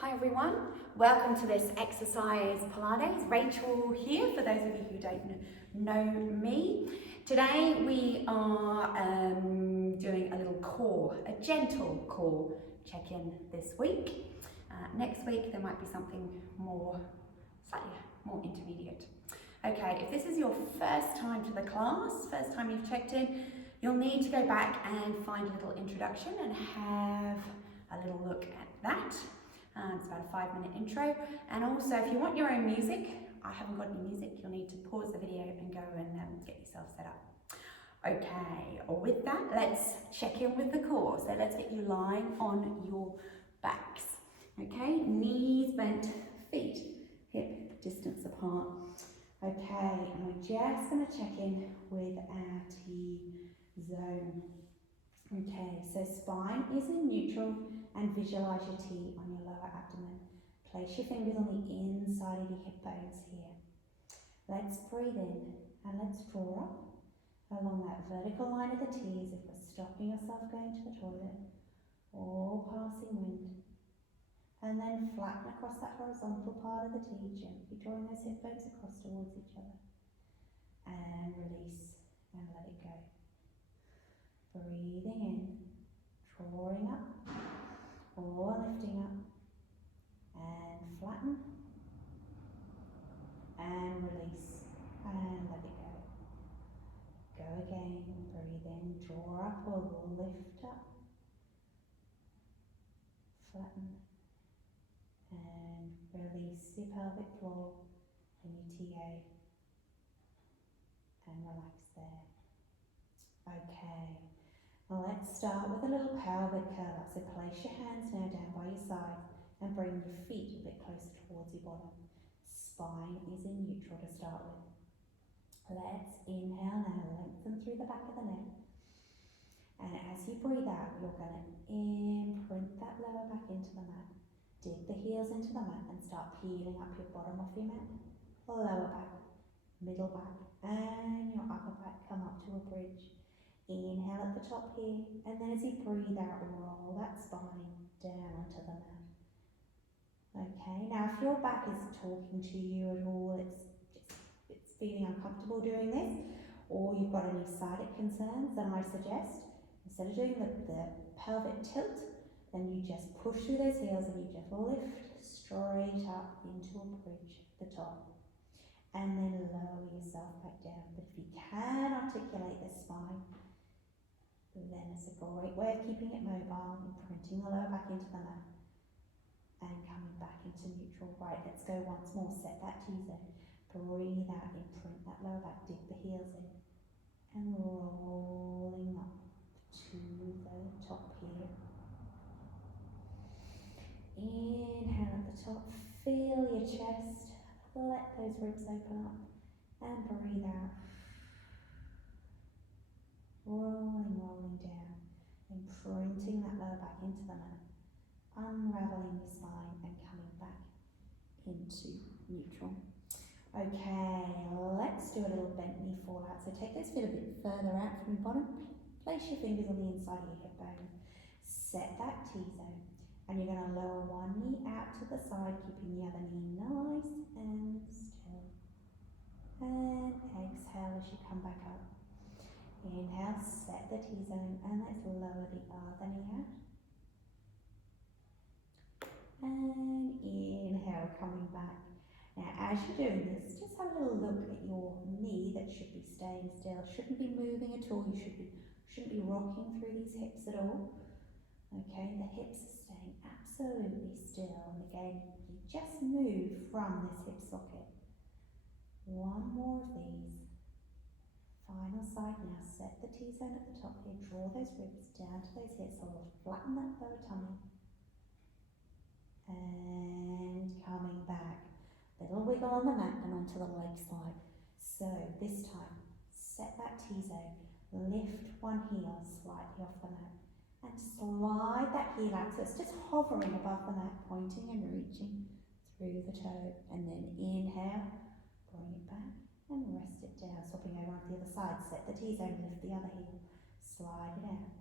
Hi everyone, welcome to this exercise Pilates. Rachel here, for those of you who don't know me. Today we are doing a little core, a gentle core check-in this week. Next week there might be something slightly more intermediate. Okay, if this is your first time to the class, first time you've checked in, you'll need to go back and find a little introduction and have a little look at that. It's about a 5-minute intro. And also, if you want your own music, I haven't got any music, you'll need to pause the video and go and get yourself set up. Okay, with that, let's check in with the core. So let's get you lying on your backs. Okay, knees bent, feet hip distance apart. Okay, and we're just going to check in with our T-zone. Okay, so spine is in neutral and visualize your T on your lower abdomen. Place your fingers on the inside of your hip bones here. Let's breathe in and let's draw up along that vertical line of the T as if we're stopping yourself going to the toilet or passing wind. And then flatten across that horizontal part of the T, gently drawing those hip bones across towards each other. And release and let it go. Breathing in, drawing up or lifting up, and flatten and release and let it go. Go again, breathe in, draw up or lift up, flatten and release your pelvic floor and your TA and relax there. Okay, well, let's start with a little pelvic curl up. So place your hands now down by your sides and bring your feet a bit closer towards your bottom. Spine is in neutral to start with. Let's inhale now, lengthen through the back of the neck. And as you breathe out, you're going to imprint that lower back into the mat. Dig the heels into the mat and start peeling up your bottom of your mat. Lower back, middle back, and your upper back come up to a bridge. Inhale at the top here, and then as you breathe out, roll that spine down onto the mat. Okay, now if your back is talking to you at all, it's feeling uncomfortable doing this, or you've got any sciatic concerns, then I suggest, instead of doing the pelvic tilt, then you just push through those heels and you just lift straight up into a bridge at the top. And then lower yourself back down. But if you can articulate the spine, then it's a great way of keeping it mobile, imprinting the lower back into the mat and coming back into neutral. Right, let's go once more. Set that T-zone. Breathe out, imprint that lower back, dig the heels in and rolling up to the top here. Inhale at the top, feel your chest, let those ribs open up and breathe out. Rolling down, imprinting that lower back into the mat, unraveling your spine and coming back into neutral. Okay, let's do a little bent knee fall out. So take those feet a bit further out from your bottom, place your fingers on the inside of your hip bone, set that T-zone, and you're going to lower one knee out to the side, keeping the other knee nice and still. And exhale as you come back up. Inhale, set the T-zone, and let's lower the other knee out. And inhale, coming back. Now, as you're doing this, just have a little look at your knee that should be staying still. Shouldn't be moving at all. You shouldn't be rocking through these hips at all. Okay, the hips are staying absolutely still. And again, you just move from this hip socket. One more of these. Final side now, set the T-zone at the top here, draw those ribs down to those hips, so we'll flatten that lower tummy. And coming back. Little wiggle on the mat and onto the leg slide. So this time, set that T-zone, lift one heel slightly off the mat and slide that heel out so it's just hovering above the mat, pointing and reaching through the toe. And then inhale, bring it back and rest it down, swapping over onto the other side. Set the T-zone, lift the other heel, slide it out.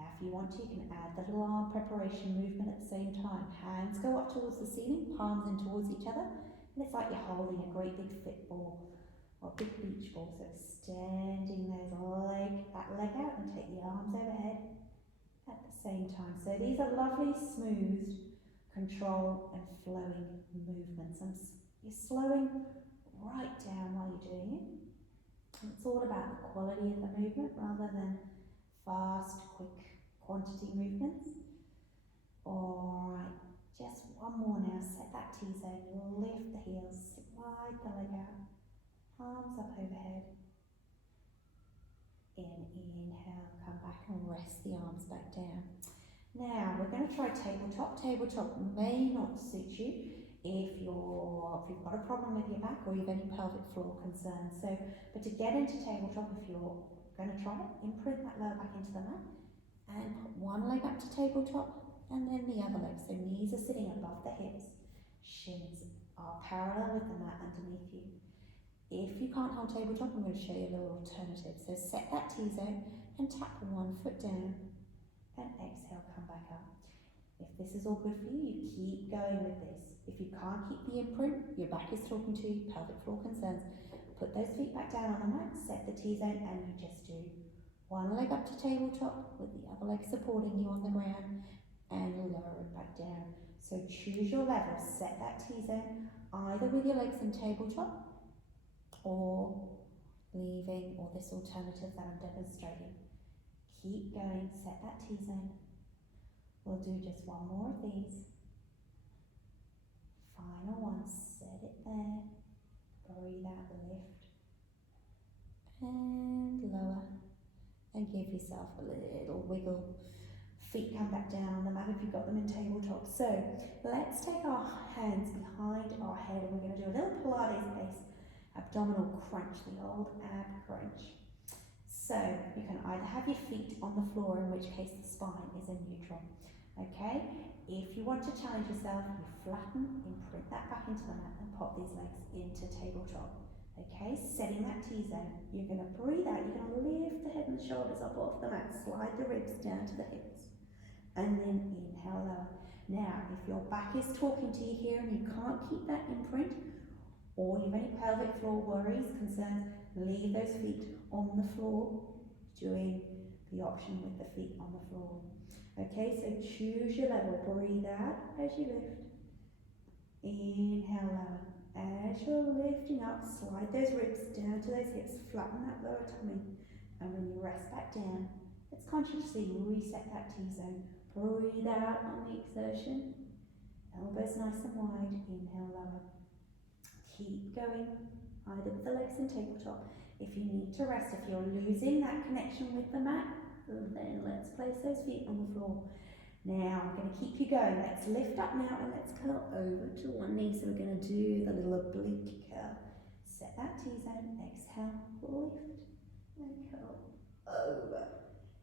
Now if you want to, you can add the little arm preparation movement at the same time. Hands go up towards the ceiling, palms in towards each other, and it's like you're holding a great big fit ball or a big beach ball. So extending that leg out and take the arms overhead at the same time. So these are lovely, smooth, control and flowing movements. And you're slowing right down while you're doing it. It's all about the quality of the movement rather than fast, quick quantity movements. Alright, just one more now. Set that T-zone, lift the heels, slide the leg out, arms up overhead. Inhale, come back and rest the arms back down. Now we're going to try tabletop. Tabletop may not suit you if you've got a problem with your back or you've any pelvic floor concerns. But to get into tabletop, if you're going to try it, imprint that lower back into the mat and put one leg up to tabletop and then the other leg. So knees are sitting above the hips, shins are parallel with the mat underneath you. If you can't hold tabletop, I'm going to show you a little alternative. So set that T-zone and tap one foot down and exhale, come back up. If this is all good for you, you keep going with this. If you can't keep the imprint, your back is talking to you, pelvic floor concerns, put those feet back down on the mat, set the T-zone, and you just do one leg up to tabletop with the other leg supporting you on the ground and lower it back down. So choose your level, set that T-zone either with your legs in tabletop or leaving, or this alternative that I'm demonstrating. Keep going, set that T-zone. We'll do just one more of these. Final one, set it there. Breathe out, lift. And lower. And give yourself a little wiggle. Feet come back down on the mat if you've got them in tabletop. So let's take our hands behind our head and we're going to do a little Pilates-based abdominal crunch, the old ab crunch. So you can either have your feet on the floor, in which case the spine is in neutral. Okay, if you want to challenge yourself, you flatten, imprint that back into the mat and pop these legs into tabletop. Okay, setting that T-zone. You're going to breathe out, you're going to lift the head and shoulders up off the mat, slide the ribs down to the hips, and then inhale lower. Now, if your back is talking to you here and you can't keep that imprint, or you've any pelvic floor worries, concerns, leave those feet on the floor, doing the option with the feet on the floor. Okay, so choose your level, breathe out as you lift, inhale lower. As you're lifting up, slide those ribs down to those hips, flatten that lower tummy, and when you rest back down, let's consciously reset that T-zone. Breathe out on the exertion, elbows nice and wide, inhale lower. Keep going, either with the legs in tabletop. If you need to rest, if you're losing that connection with the mat, then let's place those feet on the floor. Now, I'm going to keep you going. Let's lift up now and let's curl over to one knee. So we're going to do the little oblique curl. Set that T-zone, exhale, lift and curl over.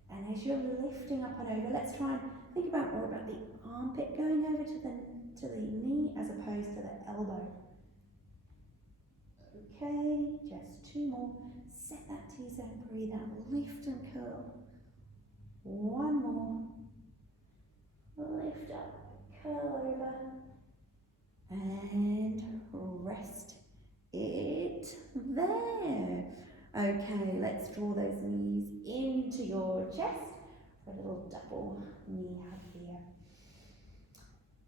And as you're lifting up and over, let's try and think about more about the armpit going over to the knee as opposed to the elbow. Okay, just two more. Set that T-zone, breathe out, lift and curl. One more. Lift up, curl over, and rest it there. Okay, let's draw those knees into your chest for a little double knee hug here.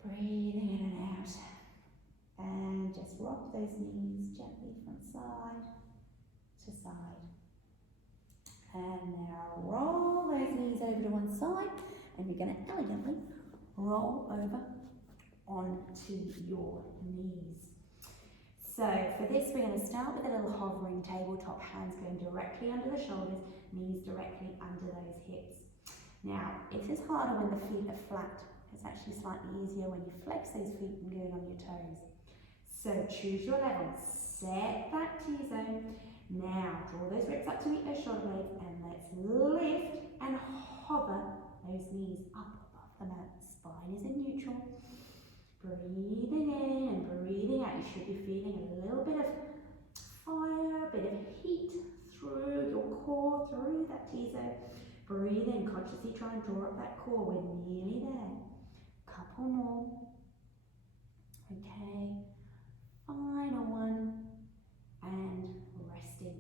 Breathing in and out. And just rock those knees gently from side to side. And now roll those knees over to one side, and you're going to elegantly roll over onto your knees. So for this, we're going to start with a little hovering tabletop, hands going directly under the shoulders, knees directly under those hips. Now, it is harder when the feet are flat. It's actually slightly easier when you flex those feet and go on your toes. So choose your level, set that T-zone. Now draw those ribs up to meet those shoulder blades and let's lift and hover those knees up above the mat. Spine is in neutral. Breathing in and breathing out. You should be feeling a little bit of fire, a bit of heat through your core, through that T-zone. Breathe in, consciously try and draw up that core. We're nearly there. Couple more. Okay, final one. And resting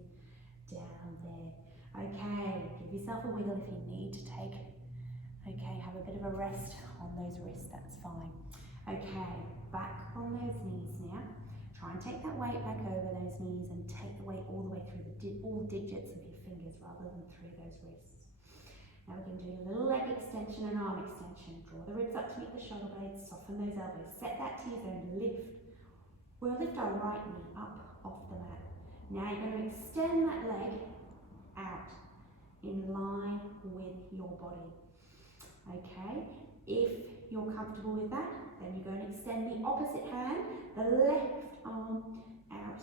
down there. Okay, give yourself a wiggle if you need to take. Okay, have a bit of a rest on those wrists, that's fine. Okay, back on those knees now. Try and take that weight back over those knees and take the weight all the way through all digits of your fingers rather than through those wrists. Now we're going to do a little leg extension and arm extension. Draw the ribs up to meet the shoulder blades, soften those elbows, set that T-zone, lift. We'll lift our right knee up off the mat. Now you're going to extend that leg out in line with your body. Okay, if you're comfortable with that, then you're going to extend the opposite hand, the left arm out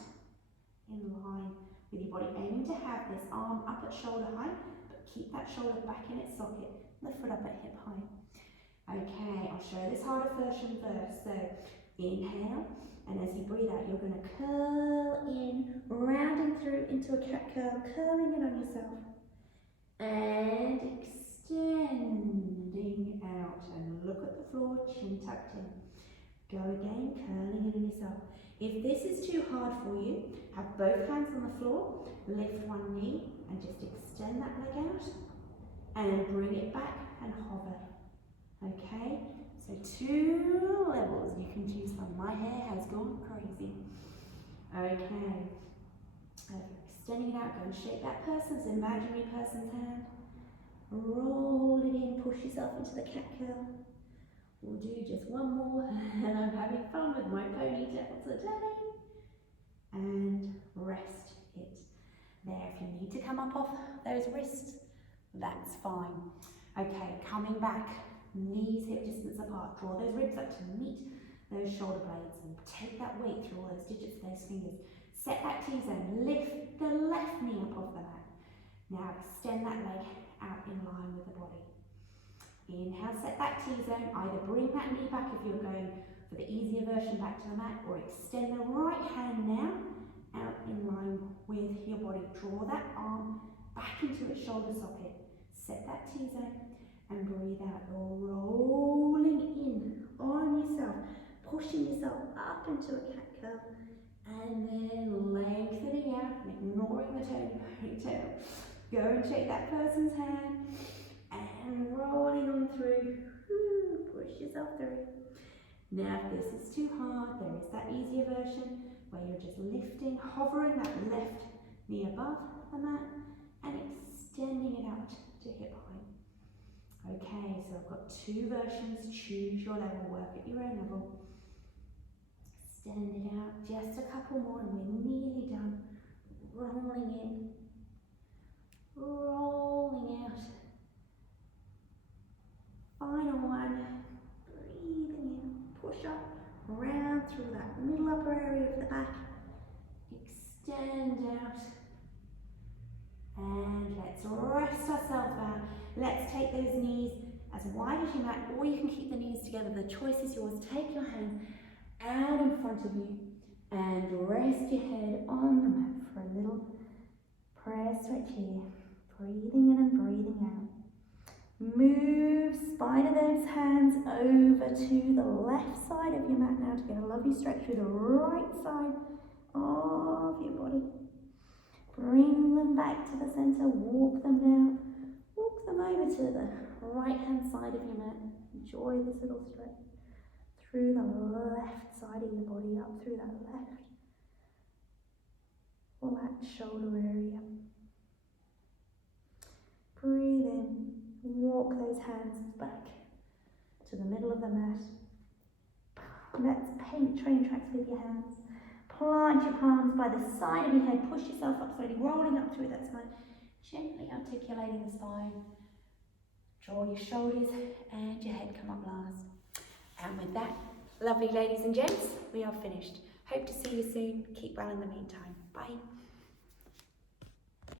in line with your body, aiming to have this arm up at shoulder height, but keep that shoulder back in its socket, the foot up at hip height. Okay, I'll show this harder version first. So inhale, and as you breathe out, you're going to curl in, rounding through into a cat curl, curling in on yourself, and extending out, and look at the floor, chin tucked in. Go again, curling in on yourself. If this is too hard for you, have both hands on the floor, lift one knee, and just extend that leg out, and bring it back and hover. Okay, so 2 levels you can choose from. My hair has gone crazy. Okay, extending it out, go and shake that person's, imaginary person's hand. Roll it in, push yourself into the cat curl. We'll do just one more, and I'm having fun with my ponytail today. And rest it there. If you need to come up off those wrists, that's fine. Okay, coming back, knees hip distance apart. Draw those ribs up to meet those shoulder blades and take that weight through all those digits of those fingers. Set that T-zone, lift the left knee up off the mat. Now extend that leg out in line with the body. Inhale, set that T-zone, either bring that knee back if you're going for the easier version back to the mat, or extend the right hand now out in line with your body. Draw that arm back into its shoulder socket. Set that T-zone and breathe out. You're rolling in on yourself, pushing yourself up into a cat curl, and then lengthening out, ignoring the ponytail. Go and shake that person's hand and rolling on through. Push yourself through. Now if this is too hard, there is that easier version where you're just lifting, hovering that left knee above the mat and extending it out to hip height. Okay, so I've got 2 versions. Choose your level, work at your own level. Extend it out, just a couple more and we're nearly done. Rolling in, rolling out. Final one, breathing in, push up, round through that middle upper area of the back, extend out, and let's rest ourselves out. Let's take those knees as wide as you mat, or you can keep the knees together, the choice is yours. Take your hand out in front of you and rest your head on the mat for a little prayer stretch here. Breathing in and breathing out. Move spine of those hands over to the left side of your mat now to get a lovely stretch through the right side of your body. Bring them back to the center, walk them down, walk them over to the right hand side of your mat. Enjoy this little stretch through the left side of your body, up through that left flat shoulder area. Breathe in, walk those hands back to the middle of the mat. Let's paint train tracks with your hands. Plant your palms by the side of your head, push yourself up slowly, rolling up through that spine, gently articulating the spine. Draw your shoulders and your head come up last. And with that, lovely ladies and gents, we are finished. Hope to see you soon. Keep well in the meantime. Bye.